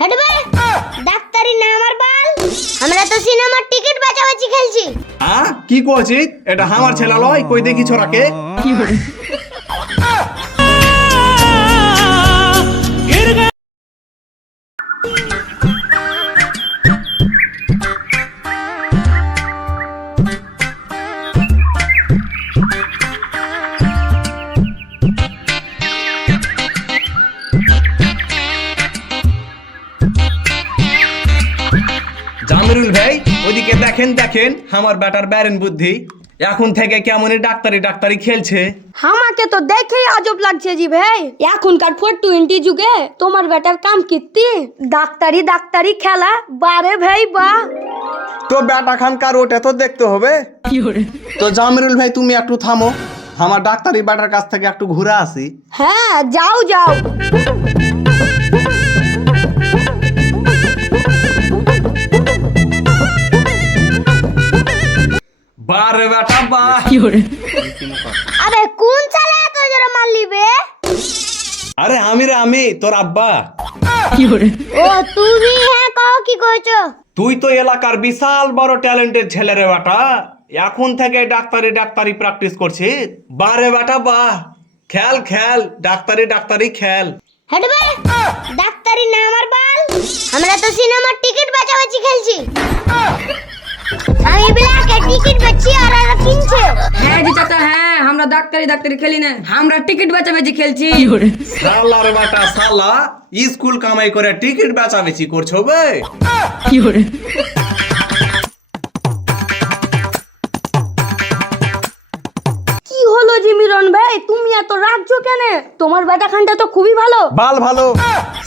হটবে ডাক্তারি না আমার বাল। আমরা তো সিনেমার টিকিট বাঁচাবাচি খেলছি। হ্যাঁ কি করছিস? এটা আমার ছেলে লয়, কই দেখি ছোরাকে। জামিরুল ভাই ওদিকে দেখেন দেখেন, আমার বেটার ব্যারেন বুদ্ধি এখন থেকে কেমন ডাক্তারি ডাক্তারি খেলছে। আমাকে তো দেখেই আজব লাগছে জি ভাই। এখনকার 420 যুগে তোমার বেটার কাম কীর্তি ডাক্তারি ডাক্তারি খেলা বারে ভাই বা। তো বেটা খানকার ওটা তো দেখতে হবে। তো জামিরুল ভাই তুমি একটু থামো, আমার ডাক্তারি বেটার কাছ থেকে একটু ঘুরে আসি। হ্যাঁ যাও যাও। বারে বেটা বা। আবে কোন চালা এত জোরে মারলি বে? আরে আমি তোর আব্বা। ও তুমি হ্যাঁ কও কি কইছো? তুই তো এলাকার বিশাল বড় ট্যালেন্টেড ছেলে রে বেটা, এখন থেকে ডাক্তারি ডাক্তারি প্র্যাকটিস করছিস। বারে বেটা বাহ, খেল খেল ডাক্তারি ডাক্তারি খেল। হটবে ডাক্তারি না আমার বাল। আমরা তো সিনেমার টিকিট বাঁচাবাচি খেলছি। আমি ব্ল্যাকে টিকিট বেচছি আর এরা কিনছে। হ্যাঁ জি চাচা, হ্যাঁ আমরা ডাক্তারি ডাক্তারি খেলি না, আমরা টিকিট বেচাবেচি খেলছি। সালার বেটা সালা, স্কুল কামাই করে টিকিট বেচাবেচি করছো বে। কি হলো জি মিরন ভাই, তুমি এত রাগছো কেন? তোমার বেটা খানটা তো খুবই ভালো। বাল ভালো,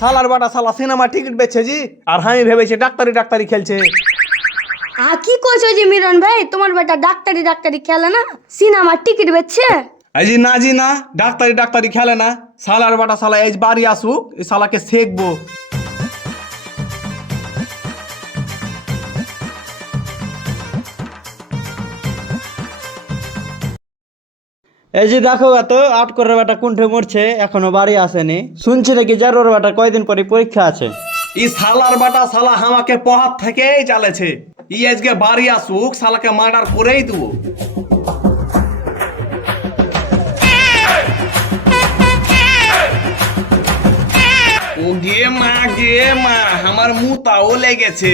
সালার বেটা সালা সিনেমা টিকিট বেচছে জি, আর আমি ভেবেছি ডাক্তারি ডাক্তারি খেলছে। কি কইছো জি মিরন ভাই, তোমার বেটা ডাক্তারি ডাক্তারি খেলে না, সিনেমার টিকিট বেচছে? জি না ডাক্তারি ডাক্তারি খেলে না। সালার বেটা সালা এই বাড়ি আসুক, এই সালাকে শেখবো। এই যে দেখো তো আট করে বেটা কুণ্ঠে মরছে, এখনো বাড়ি আসেনি। শুনছি নাকি জারোর বেটা কয়দিন পরে পরীক্ষা আছে। ই সালার বেটা সালা আমাকে পহাত থেকেই চালেছে। ই আজকে বাড়ি আসুক, সালাকে মার্ডার করেই দেবো। ও গিয়ে মা আমার মুতাও লেগেছে।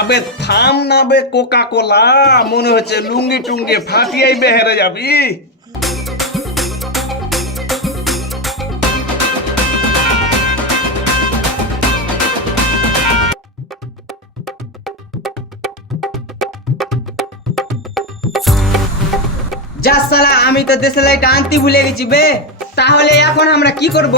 আবে থাম না বে কোকা কোলা, মনে হচ্ছে লুঙ্গি টুঙ্গি ফাটিয়াই বেহেরে যাবি। যা সালা, আমি তো দেশে লাইট আনতে ভুলে গেছি বে। তাহলে এখন আমরা কি করব?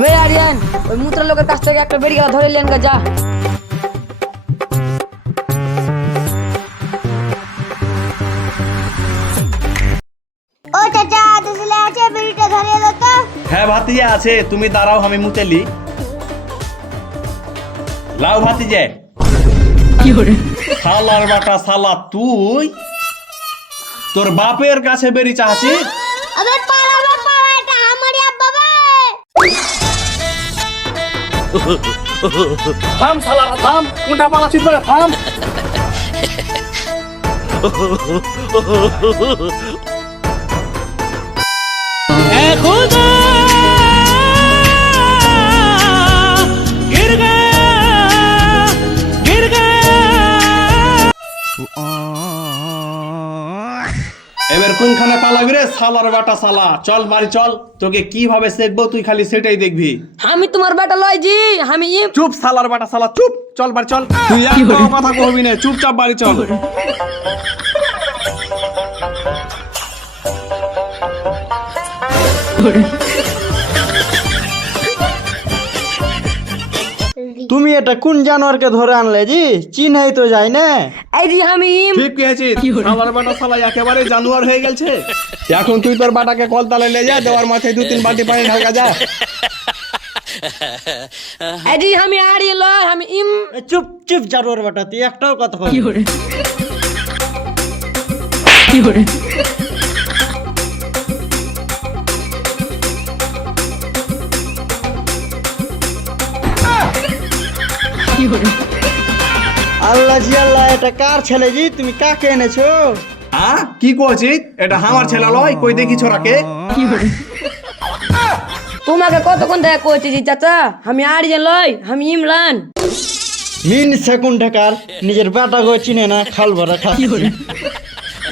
বে আরিয়ান, ওই মুত্র লোকের কাছ থেকে একটা বেরিয়ে ধরে লেন গা, যা। ও চাচা দিলে আছে বিড়িটা ধরিয়ে দাও তো। হ্যাঁ ভাতিজা আছে, তুমি দাঁড়াও আমি মুতেলি। লাও ভাতিজা। সালার বাটা সালা, তুই তোর বাপের কাছে বেরি চাচ্ছিস? আবে পাড়া এটা আমারই আব্বা বে। থাম সালারা থাম, কোনটা পালাছিস বলে থাম। এবার কোনখানে পালাবি রে সালার বাটা সালা? চল বাড়ি চল, তোকে কিভাবে শেখবো তুই খালি সেটাই দেখবি। আমি তোমার বেটা লয় জি, আমি চুপ সালার বাটা সালা চুপ, চল বাড়ি চল। তুই একটা কথা কহবি না, চুপচাপ বাড়ি চল। তুমি এটা কোন জানোয়ারকে ধরে আনলে জি? চিনাই তো যায় না। এই জি আমি ঠিক পেয়েছিস, সালার বাটা সালা একেবারে জানোয়ার হয়ে গেছে। এখন তুই তোর বাটাকে কলতালে নিয়ে যা, দেওয়ার মাথায় 2-3 বালতি পানি ঢাকা যা। এই জি আমি আড়িয়ে লয়, আমি চুপ চুপ জানোয়ার বেটা, তুই একটাও কথা বল। আল্লাহ জি আল্লাহ, এটা কার ছেলে জি? তুমি কাকে এনেছো? কি করছিস? এটা আমার ছেলে লয়, কই দেখি ছোরাকে। তোমাকে কতক্ষণ দেখা করছি জি চাচা? আমি আরিয়ান লই, আমি ইমরান। মিন সেকুন্ড ঢাকার নিজের বেটা গো চিনে না, খাল ভরা খা।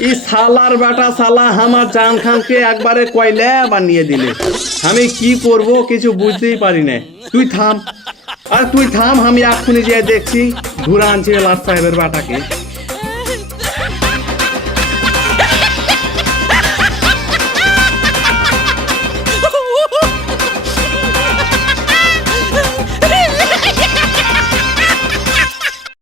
এই সালার বেটা সালা আমার জান খানকে একবারে কয়লা বানিয়ে দিলে। আমি কি করব কিছু বুঝতেই পারি না। তুই থাম, আর তুই থাম, আমি এক্ষুনি যেয়ে দেখছি ঘুরে আনছি লাট সাহেবের বেটাকে।